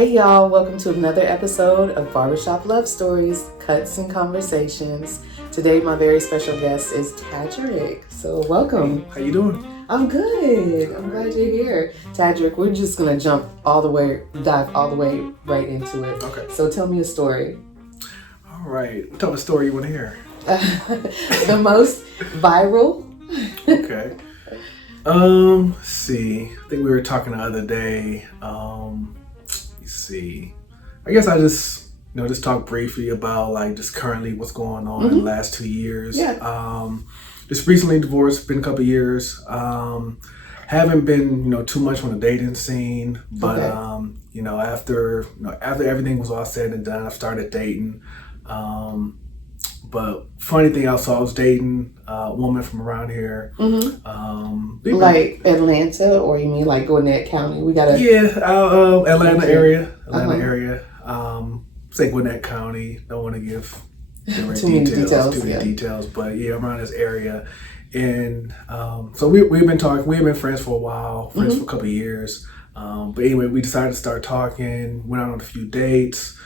Hey y'all, welcome to another episode of Barbershop Love Stories, Cuts and Conversations. Today my very special guest is Tadrick. So welcome. How you doing? I'm good. I'm glad you're here. Tadrick, we're just going to dive all the way right into it. Okay. So tell me a story. All right. Tell me a story you want to hear. The most viral. Okay. Let's see. I think we were talking the other day. Let's see. I guess I just talk briefly about like just currently what's going on in the last 2 years. Yeah. Just recently divorced, been a couple years. Haven't been, too much on the dating scene, but Okay. after everything was all said and done, I started dating. But funny thing, I was dating a woman from around here. Like Atlanta, or you mean like Gwinnett County? Atlanta area. Uh-huh. Say Gwinnett County. Don't want to give Too many details, but yeah, around this area. And so we've been talking. We've been friends for a while, for a couple of years. But anyway, we decided to start talking. Went out on a few dates.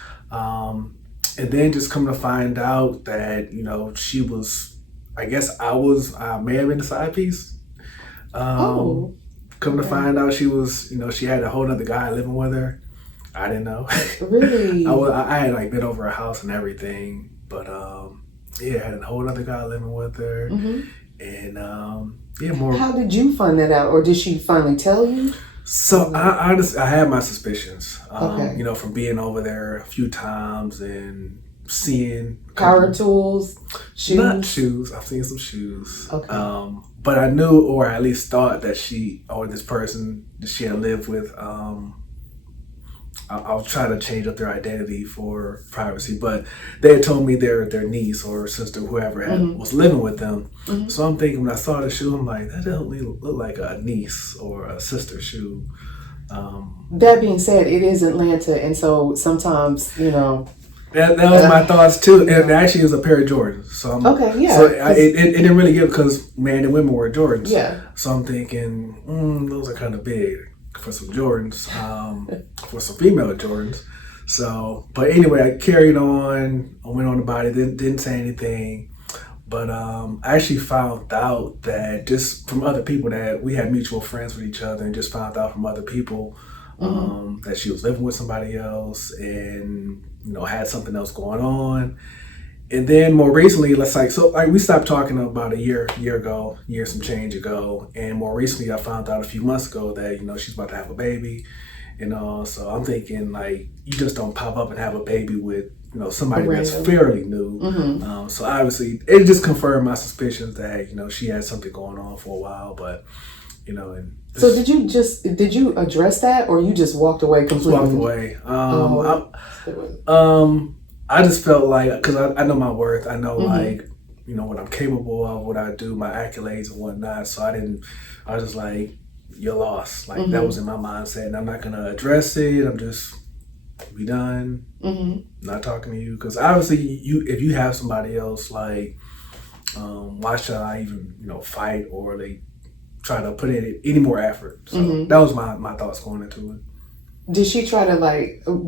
And then just come to find out that, she was, I may have been the side piece. Come to find out she was, she had a whole other guy living with her. I didn't know. Really? I had like been over her house and everything, but I had a whole other guy living with her. And more. How did you find that out, or did she finally tell you? So I had my suspicions, Okay. From being over there a few times and seeing Power tools, shoes? Not shoes. I've seen some shoes. Okay. But I knew, or at least thought, that this person that she had lived with, I'll try to change up their identity for privacy, but they had told me their niece or sister, whoever was living with them. So I'm thinking, when I saw the shoe, I'm like, that doesn't look like a niece or a sister shoe. That being said, it is Atlanta, and so sometimes, That was my thoughts too. And it actually was a pair of Jordans. So okay, yeah. So it didn't really get, because men and women wear Jordans. Yeah. So I'm thinking, those are kind of big for some Jordans, for some female Jordans. So, but anyway, I carried on. I went on about it. Didn't say anything. But I actually found out that just from other people, that we had mutual friends with each other, and just found out from other people that she was living with somebody else and, had something else going on. And then more recently, we stopped talking about a year some change ago. And more recently, I found out a few months ago that, she's about to have a baby. So I'm thinking, like, you just don't pop up and have a baby with, somebody that's fairly new. So obviously, it just confirmed my suspicions that, she had something going on for a while. But, So did you address that, or you just walked away completely? Walked away. I just felt like, because I know my worth. I know, like, what I'm capable of, what I do, my accolades and whatnot. So I was just like, you're lost. Like, that was in my mindset, and I'm not going to address it. I'm just, be done. Not talking to you. Because obviously, if you have somebody else, like, why should I even, fight or try to put in any more effort? So that was my thoughts going into it. Did she try to,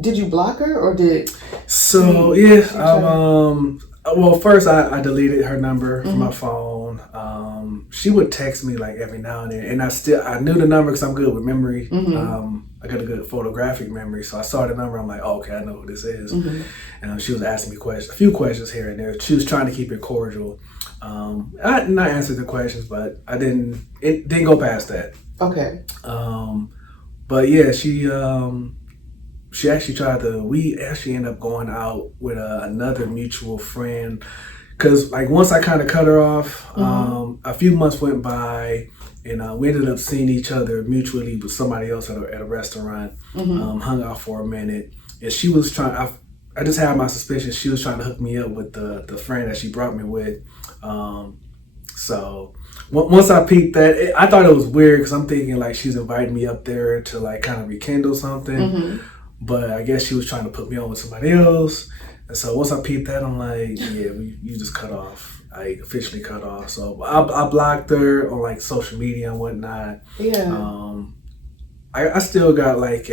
did you block her, or did? So well, first I deleted her number from my phone. She would text me like every now and then, and I knew the number because I'm good with memory. I got a good photographic memory, so I saw the number. I'm like, oh, okay, I know who this is. And she was asking me a few questions here and there. She was trying to keep it cordial. I answered the questions, but it didn't go past that. Okay. But yeah, she actually we actually ended up going out with another mutual friend, because like once I kind of cut her off, a few months went by, and we ended up seeing each other mutually with somebody else at a restaurant. Hung out for a minute, and she was trying. I just had my suspicions she was trying to hook me up with the friend that she brought me with. So once I peeped that, I thought it was weird, because I'm thinking like she's inviting me up there to like kind of rekindle something. But I guess she was trying to put me on with somebody else. And so once I peeped that, I'm like, yeah, you just cut off. I officially cut off. So I blocked her on like social media and whatnot. Yeah. I still got like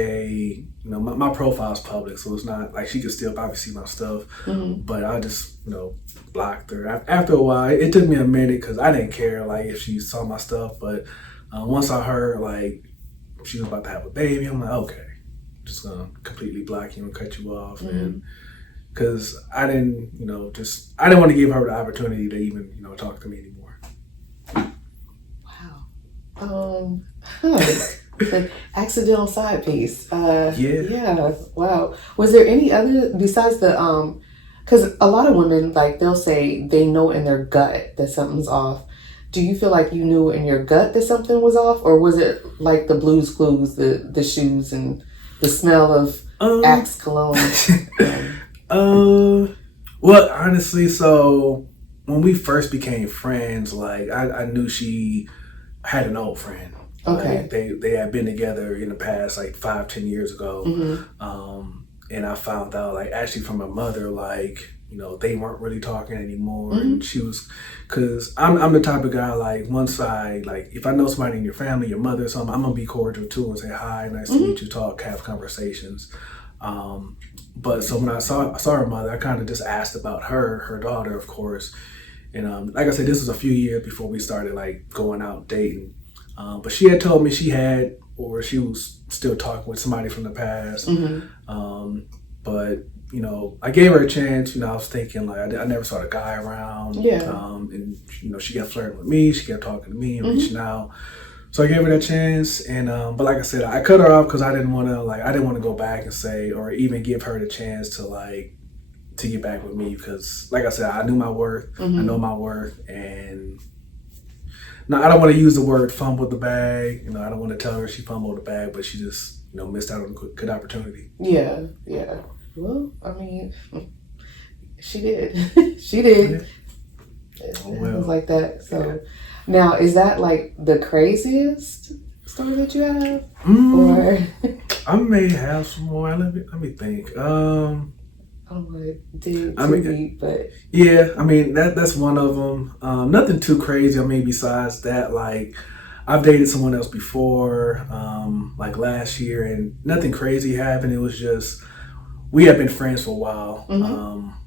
my profile's public, so it's not like she could still probably see my stuff. But I just blocked her. After a while, it took me a minute because I didn't care like if she saw my stuff. But once I heard like she was about to have a baby, I'm like, okay, just gonna completely block you and cut you off, and because I didn't I didn't want to give her the opportunity to even talk to me anymore. Wow. The accidental side piece. Yeah. Wow. Was there any other besides the because a lot of women, like, they'll say they know in their gut that something's off. Do you feel like you knew in your gut that something was off, or was it like the Blue's Clues, the shoes and the smell of Axe cologne? Well, honestly, so when we first became friends, like I knew she had an old friend. Okay. Like, they had been together in the past like 5-10 years ago. And I found out like actually from her mother, like, they weren't really talking anymore. And she was, cause I'm the type of guy, like, once if I know somebody in your family, your mother or something, I'm gonna be cordial too and say, hi, nice to meet you, talk, have conversations. But so when I saw her mother, I kind of just asked about her daughter, of course. And like I said, this was a few years before we started like going out dating. But she had told me she was still talking with somebody from the past. But I gave her a chance. I was thinking like I never saw the guy around. And she kept flirting with me. She kept talking to me and reaching out. So I gave her that chance. And but like I said, I cut her off because I didn't want to go back and say, or even give her the chance to get back with me, because like I said, I knew my worth. I know my worth. And now, I don't want to use the word fumbled the bag. I don't want to tell her she fumbled the bag, but she just, missed out on a good opportunity. Yeah. Well, I mean, she did. She did. It was like that. So now, is that like the craziest story that you have? Or I may have some more. Let me think. I don't want to dig too deep, but yeah, I mean that's one of them. Nothing too crazy. I mean, besides that, like, I've dated someone else before, like last year, and nothing crazy happened. It was just we had been friends for a while.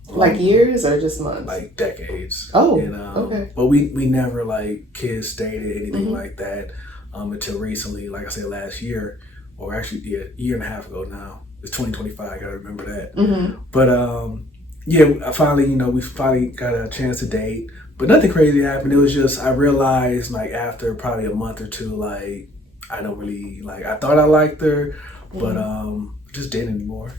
Like years or just months? Like decades. Oh, and, okay. But we never like kissed, dated, anything like that until recently. Like I said, last year, or actually a year and a half ago now. It's 2025. I gotta remember that. But I finally, we finally got a chance to date. But nothing crazy happened. It was just I realized like after probably a month or two, like I don't really like. I thought I liked her, but just didn't anymore.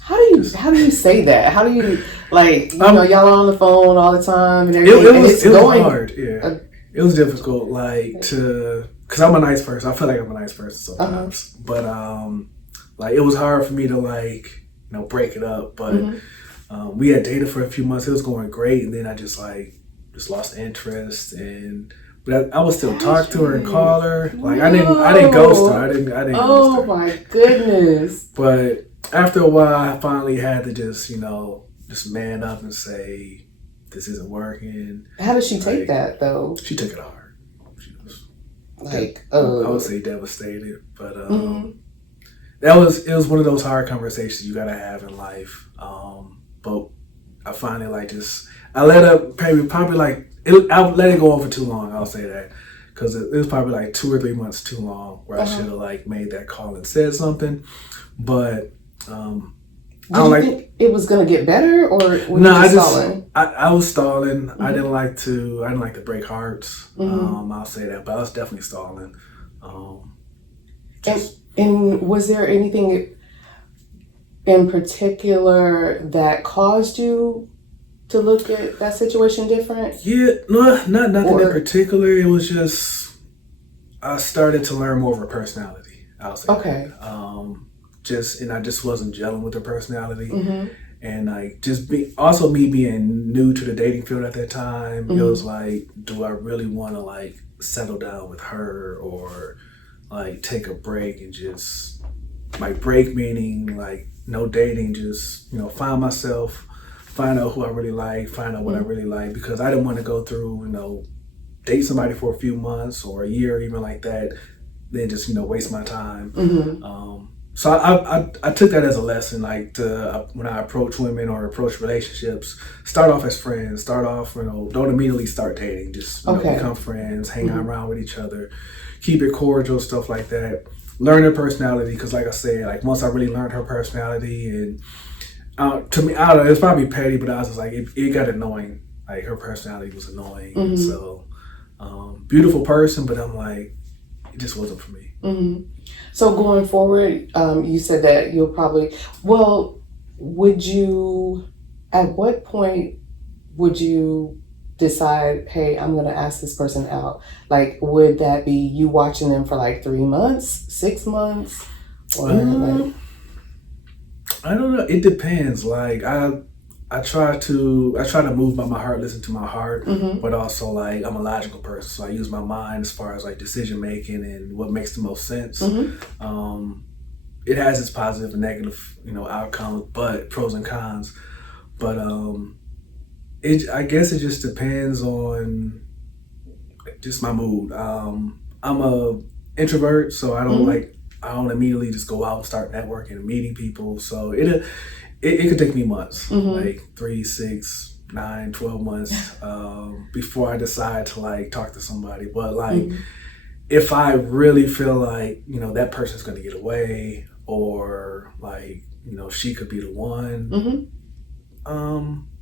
How do you say that? How do you like? Y'all are on the phone all the time and everything. It was hard. Yeah, it was difficult. Like because I'm a nice person. I feel like I'm a nice person sometimes, but like it was hard for me to like break it up. But we had dated for a few months. It was going great, and then I just lost interest. But I would still talk to her and call her. Like I didn't ghost her. I didn't ghost her. Oh my goodness! But after a while, I finally had to just man up and say this isn't working. How did she take that though? She took it hard. She was I would say devastated, but it was one of those hard conversations you gotta have in life. But I finally I let up probably I let it go on for too long. I'll say that because it was probably like 2 or 3 months too long where I should have made that call and said something. But did you think it was gonna get better, or were you stalling? I was stalling. I didn't like to break hearts. I'll say that, but I was definitely stalling. And was there anything in particular that caused you to look at that situation different? Yeah, no, nothing in particular. It was just I started to learn more of her personality. I'll say okay. And I just wasn't gelling with her personality, and also me being new to the dating field at that time. It was like, do I really want to settle down with her, or take a break and just break meaning no dating, just find myself, find out who I really like, find out what I really like, because I didn't want to go through date somebody for a few months or a year, even like that, than just, waste my time. Mm-hmm. So I took that as a lesson, like to when I approach women or approach relationships, start off as friends, start off, don't immediately start dating, just become friends, hang out around with each other, keep it cordial, stuff like that. Learn her personality, because like I said, like once I really learned her personality, and to me, I don't know, it's probably petty, but I was just like, it got annoying. Like her personality was annoying, and so beautiful person, but I'm like, it just wasn't for me. Mm-hmm. So going forward, you said that you'll probably, at what point would you decide, hey, I'm going to ask this person out? Like, would that be you watching them for like 3 months, 6 months? Or I don't know. It depends. Like I try to move by my heart, listen to my heart, but also like I'm a logical person, so I use my mind as far as like decision making and what makes the most sense. It has its positive and negative, outcomes, but pros and cons. But I guess it just depends on just my mood. I'm a introvert, so I don't immediately just go out and start networking and meeting people. So it could take me months, like 3, 6, 9, 12 months before I decide to like talk to somebody. But like, if I really feel like, that person's going to get away, or like, she could be the one,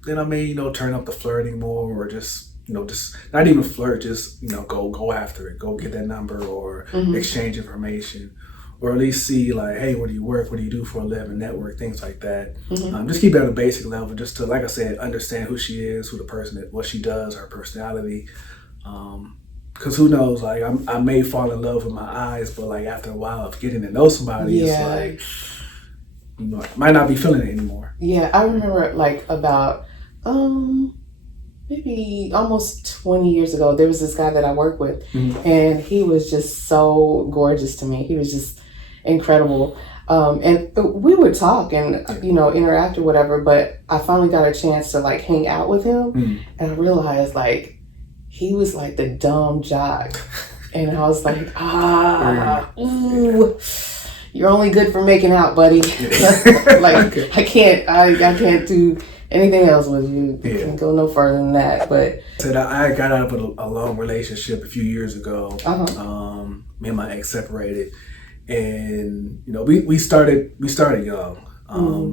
then I may, turn up the flirting more, or just not even flirt, just, go after it, go get that number, or exchange information. Or at least see like, hey, where do you work? What do you do for a living? Network, things like that. Just keep it at a basic level, just to, like I said, understand who she is, who the person is, what she does, her personality. Because who knows? Like I may fall in love with my eyes, but like after a while of getting to know somebody, it's like, I might not be feeling it anymore. Yeah, I remember like about maybe almost 20 years ago, there was this guy that I worked with, and he was just so gorgeous to me. He was just incredible. And we would talk and, interact or whatever, but I finally got a chance to like hang out with him, and I realized like he was like the dumb jock. And I was like, you're only good for making out, buddy. Like I can't do anything else with you. You can't go no further than that. But I got out of a long relationship a few years ago. Me and my ex separated, and we started young.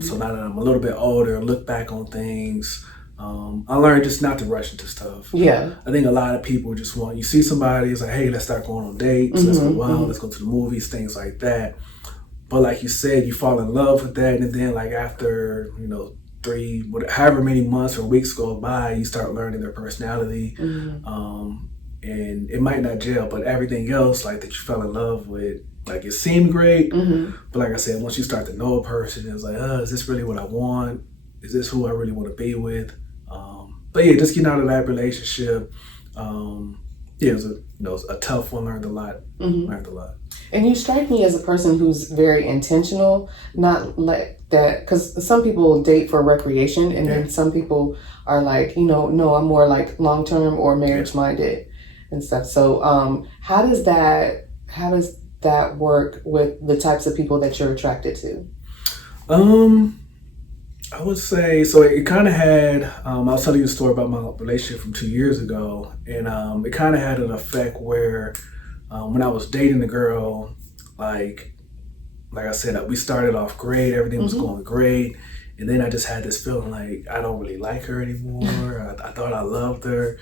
So now that I'm a little bit older, look back on things. I learned just not to rush into stuff. Yeah, I think a lot of people just you see somebody, it's like, hey, let's start going on dates. Let's go out. Let's go to the movies, things like that. But like you said, you fall in love with that, and then like after 3, however many months or weeks go by, you start learning their personality, and it might not gel, but everything else like that you fell in love with, like it seemed great, but like I said, once you start to know a person, it's like, is this really what I want? Is this who I really want to be with? But yeah, just getting out of that relationship, it was a tough one. Learned a lot. And you strike me as a person who's very intentional, not like that, because some people date for recreation, and then some people are like, no, I'm more like long-term or marriage-minded and stuff. So how does that work with the types of people that you're attracted to? I would say, so it kind of had, I was telling you a story about my relationship from 2 years ago, and it kind of had an effect where when I was dating the girl, like I said, we started off great, everything was going great, and then I just had this feeling like I don't really like her anymore. I thought I loved her.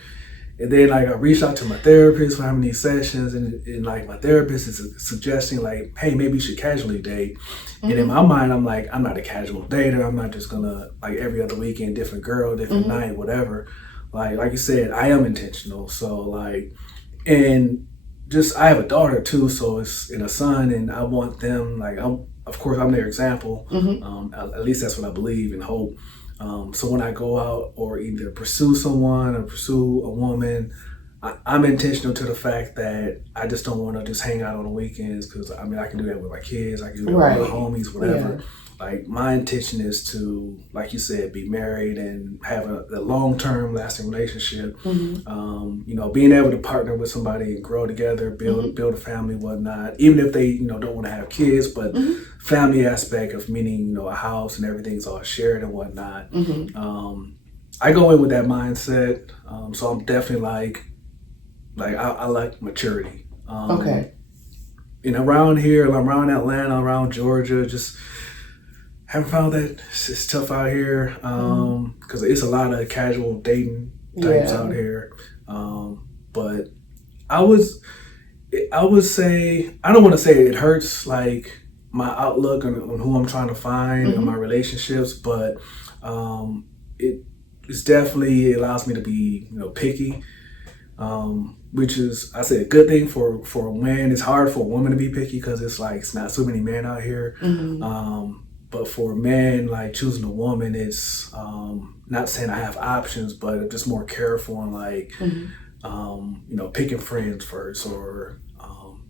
And then like I reached out to my therapist for having these sessions, and like my therapist is suggesting like, hey, maybe you should casually date. And in my mind, I'm like, I'm not a casual dater. I'm not just gonna like every other weekend, different girl, different night, whatever. Like you said, I am intentional. So like, and just I have a daughter too, so it's and a son, and I want them like of course I'm their example. At least that's what I believe and hope. So when I go out or either pursue someone or pursue a woman, I'm intentional to the fact that I just don't want to just hang out on the weekends, because I mean I can do that with my kids, I can do that with my homies, whatever. Yeah. Like my intention is to, like you said, be married and have a long-term lasting relationship. Mm-hmm. You know, being able to partner with somebody and grow together, build a family, whatnot. Even if they, you know, don't want to have kids, but family aspect of meaning, you know, a house and everything's all shared and whatnot. I go in with that mindset, so I'm definitely like I like maturity. Okay. And around here, around Atlanta, around Georgia, just haven't found that it's tough out here, because it's a lot of casual dating types out here. But I would say, I don't want to say it hurts like my outlook on who I'm trying to find in my relationships, but it's definitely allows me to be, you know, picky. Which is, I say, a good thing for a man. It's hard for a woman to be picky because it's not so many men out here. But for a man, like choosing a woman, it's not saying I have options, but I'm just more careful and like, you know, picking friends first, or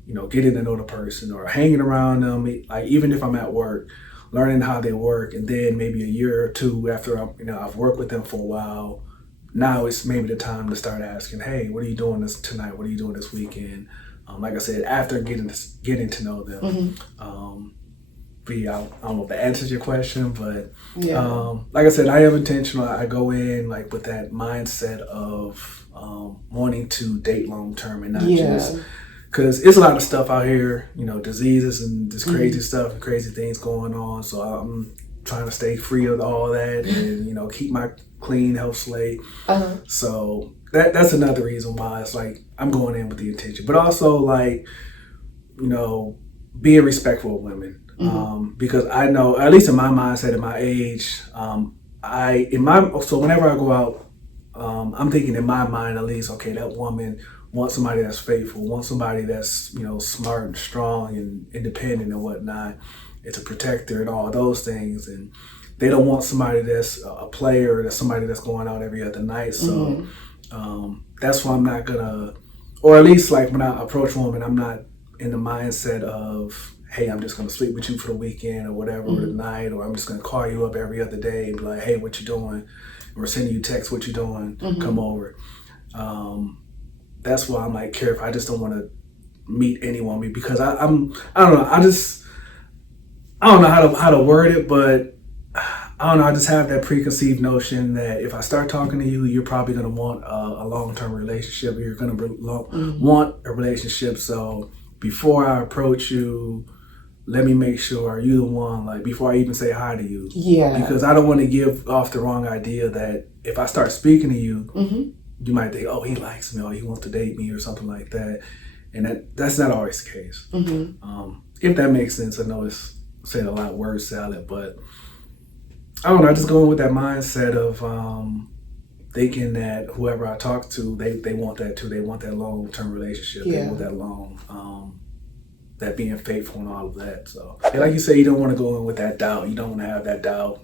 you know, getting to know the person or hanging around them. Like even if I'm at work, learning how they work, and then maybe a year or two after I've worked with them for a while. Now it's maybe the time to start asking, hey, what are you doing tonight? What are you doing this weekend? Like I said, after getting to know them. But yeah, I don't know if that answers your question, but like I said, I am intentional. I go in like with that mindset of wanting to date long term and not just, because it's a lot of stuff out here, you know, diseases and this crazy stuff and crazy things going on. So I'm trying to stay free of all that and, you know, keep my clean health slate. So that's another reason why it's like I'm going in with the intention, but also like, you know, being respectful of women. Because I know, at least in my mindset, at my age, so whenever I go out, I'm thinking in my mind at least, okay, that woman wants somebody that's faithful, wants somebody that's, you know, smart and strong and independent and whatnot, and to protect her and all those things. And they don't want somebody that's a player, that's somebody that's going out every other night. So that's why I'm not gonna, or at least like when I approach a woman, I'm not in the mindset of, hey, I'm just gonna sleep with you for the weekend or whatever, or the night, or I'm just gonna call you up every other day and be like, hey, what you doing? Or sending you text, what you doing? Come over. That's why I'm like careful. I just don't want to meet anyone because I don't know. I don't know how to word it, but I don't know. I just have that preconceived notion that if I start talking to you, you're probably gonna want a long-term relationship, or you're gonna want a relationship. So before I approach you, let me make sure, are you the one, like before I even say hi to you. Yeah. Because I don't want to give off the wrong idea that if I start speaking to you, you might think, oh, he likes me, or he wants to date me or something like that. And that's not always the case. If that makes sense. I know it's saying a lot of word salad, but I don't know, I just go in with that mindset of thinking that whoever I talk to, they want that too. They want that long-term relationship. They want that that being faithful and all of that. So, and like you say, you don't want to go in with that doubt. You don't want to have that doubt,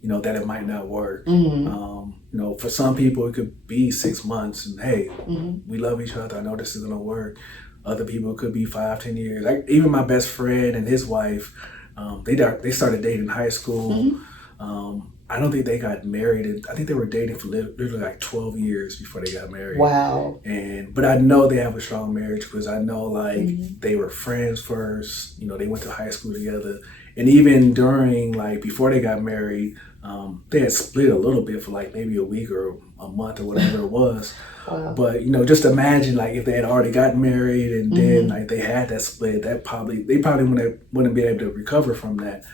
you know, that it might not work. You know, for some people, it could be 6 months and hey, we love each other. I know this is going to work. Other people, it could be 5-10 years. Like even my best friend and his wife, they started dating in high school. I don't think they got married. I think they were dating for literally like 12 years before they got married. Wow. But I know they have a strong marriage because I know like they were friends first. You know, they went to high school together. And even during like before they got married, they had split a little bit for like maybe a week or a month or whatever it was. Wow. But you know, just imagine like if they had already gotten married and then like they had that split, they probably wouldn't be able to recover from that.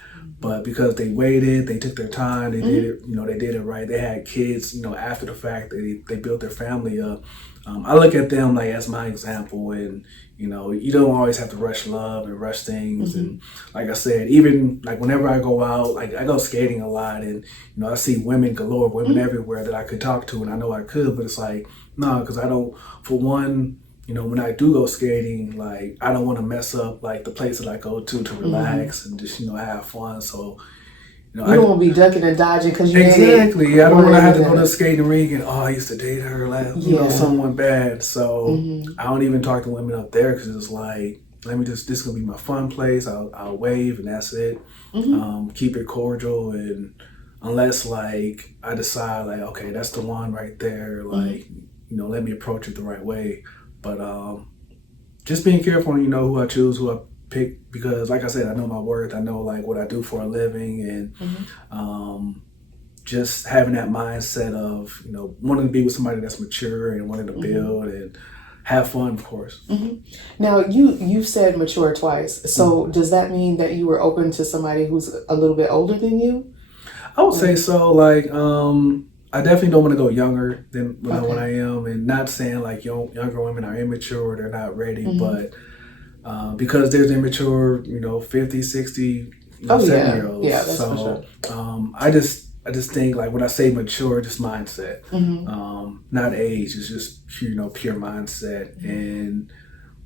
But because they waited, they took their time, they did it, you know, they did it right. They had kids, you know, after the fact, they built their family up. I look at them like as my example, and you know, you don't always have to rush love and rush things. And like I said, even like whenever I go out, like I go skating a lot, and you know, I see women galore, women everywhere that I could talk to, and I know I could, but it's like no, because I don't. For one, you know, when I do go skating, like I don't want to mess up like the place that I go to relax and just, you know, have fun. So You don't want to be ducking and dodging because you exactly. I don't want to have to go to the skating rink and I used to date her last, someone bad. So I don't even talk to women up there because it's like, this is gonna be my fun place. I'll wave and that's it. Keep it cordial, and unless like I decide like, okay, that's the one right there. Like, let me approach it the right way. But just being careful, who I choose, who I pick, because like I said, I know my worth. I know like what I do for a living, and just having that mindset of wanting to be with somebody that's mature and wanting to build and have fun, of course. Now you said mature twice, so does that mean that you were open to somebody who's a little bit older than you? I would say so. Like I definitely don't want to go younger than when I am, and not saying like younger women are immature, they're not ready, but because there's immature, 50, 60, 7-year-olds. Yeah, that's for sure. I just think like when I say mature, just mindset, not age. It's just pure mindset,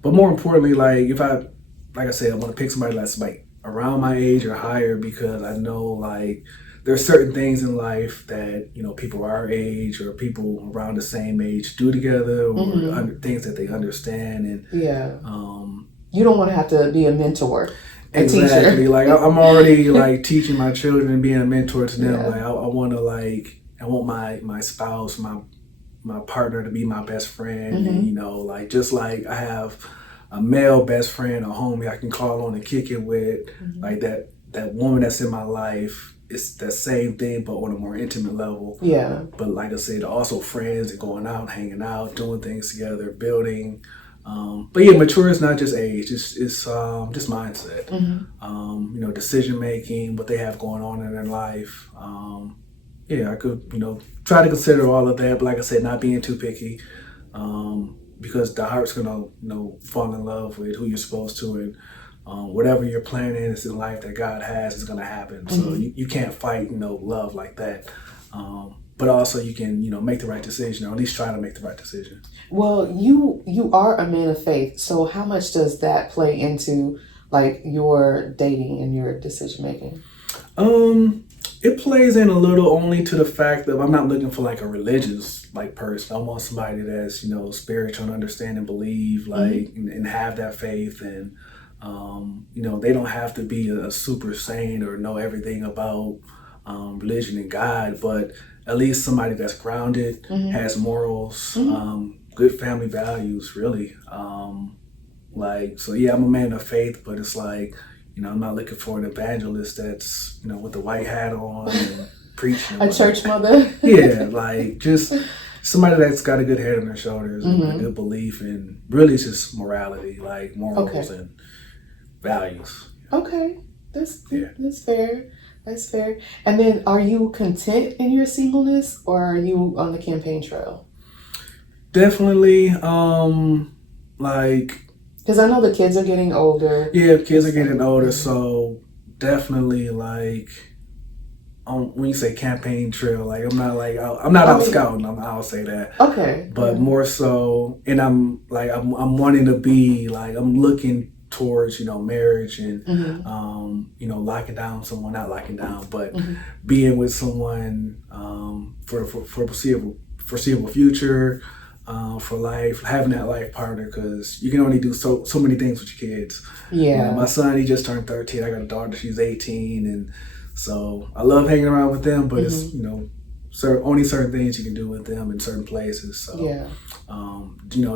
but more importantly, like like I said, I want to pick somebody that's like around my age or higher, because I know like there's certain things in life that people our age or people around the same age do together, or things that they understand, and you don't want to have to be a mentor. Exactly. Like I'm already like teaching my children and being a mentor to them. Like I want my spouse, my partner to be my best friend, and like just like I have a male best friend, a homie I can call on and kick it with, like that woman that's in my life. It's that same thing, but on a more intimate level. Yeah. But like I said, also friends and going out, hanging out, doing things together, building. But yeah, mature is not just age. It's just mindset. Decision making, what they have going on in their life. I could try to consider all of that, but like I said, not being too picky, because the heart's gonna fall in love with who you're supposed to, and whatever your plan is in life that God has is gonna happen. So you can't fight love like that. But also you can make the right decision, or at least try to make the right decision. Well, you are a man of faith, so how much does that play into like your dating and your decision making? It plays in a little, only to the fact that I'm not looking for like a religious like person. I want somebody that's spiritual and understand and believe like and have that faith, and they don't have to be a super saint or know everything about religion and God, but at least somebody that's grounded, has morals, good family values, really. I'm a man of faith, but it's like, I'm not looking for an evangelist that's, with the white hat on and preaching. A church mother? Yeah, like just somebody that's got a good head on their shoulders and a good belief, and really it's just morality, like morals and values. Okay, that's fair. That's fair. And then, are you content in your singleness, or are you on the campaign trail? Definitely, because I know the kids are getting older. Yeah, kids are getting older, so definitely like, when you say campaign trail, like I'm not out scouting. I'll say that. Okay. But more so, and I'm wanting to be like, I'm looking towards marriage and locking down someone, not locking down, but being with someone for foreseeable future, for life, having that life partner, because you can only do so many things with your kids. My son, he just turned 13. I got a daughter, she's 18, and so I love hanging around with them, but it's only certain things you can do with them in certain places. So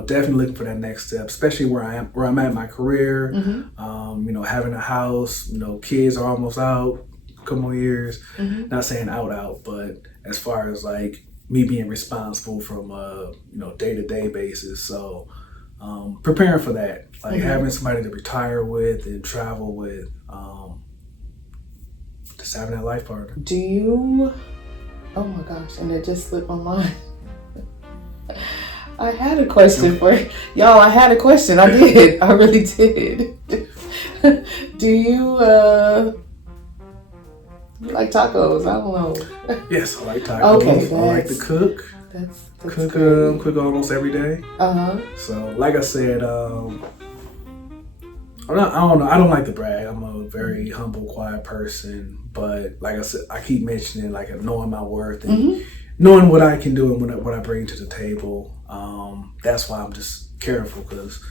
definitely looking for that next step, especially where I'm at in my career. Having a house, kids are almost out, a couple more years. Not saying out, but as far as like me being responsible from a day-to-day basis. So preparing for that, like having somebody to retire with and travel with, just having that life partner. Do you? Oh my gosh, and it just slipped my mind. I had a question for y'all. I had a question. I did. I really did. Do you like tacos? I don't know. Yes, I like tacos. Okay, I like to cook. That's cook almost every day. Uh-huh. So, like I said, I don't know. I don't like to brag. I'm a very humble, quiet person. But like I said, I keep mentioning like knowing my worth and knowing what I can do and what I bring to the table. That's why I'm just careful because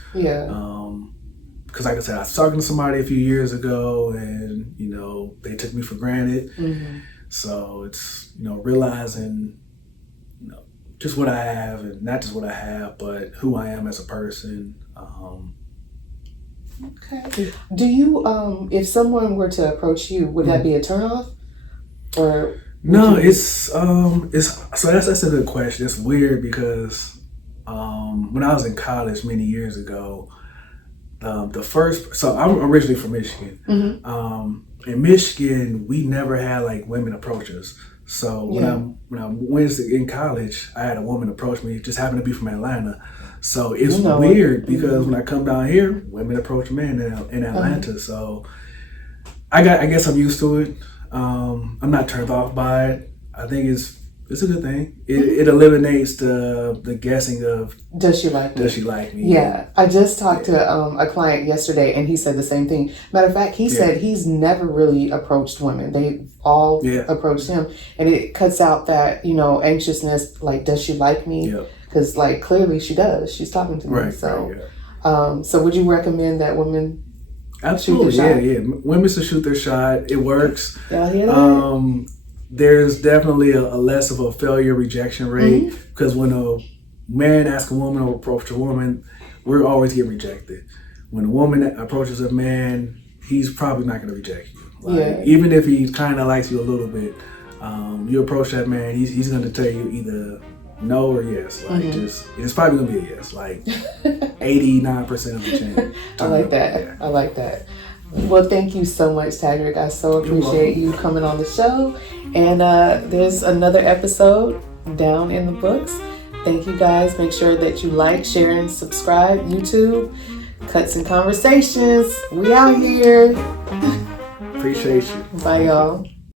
like I said, I was talking to somebody a few years ago and they took me for granted. So it's realizing just what I have, and not just what I have, but who I am as a person. Okay. Do you, if someone were to approach you, would that be a turnoff? Or no, it's so that's a good question. It's weird because when I was in college many years ago, so I'm originally from Michigan. In Michigan, we never had like women approach us. So when I went in college, I had a woman approach me. Just happened to be from Atlanta. So it's weird because when I come down here, women approach men in Atlanta. So I guess I'm used to it. I'm not turned off by it. I think it's a good thing. It eliminates the guessing of does she like me? Yeah, I just talked to a client yesterday, and he said the same thing. Matter of fact, he said he's never really approached women. They all approached him, and it cuts out that anxiousness. Like, does she like me? Because like clearly she does. She's talking to me. Right. So would you recommend that women? Absolutely, shoot their shot? Women should shoot their shot. It works. Y'all hear that? There's definitely a less of a failure rejection rate because when a man asks a woman or approaches a woman, we're always get rejected. When a woman approaches a man, he's probably not going to reject you. Even if he kind of likes you a little bit, you approach that man, he's going to tell you either no or yes. Like it's probably going to be a yes. Like 89% of the chance. I like that. Yeah. I like that. Well, thank you so much, Tadrick. I so appreciate you coming on the show. And there's another episode down in the books. Thank you guys. Make sure that you like, share, and subscribe. YouTube, Cuts and Conversations. We out here. Appreciate you. Bye, y'all.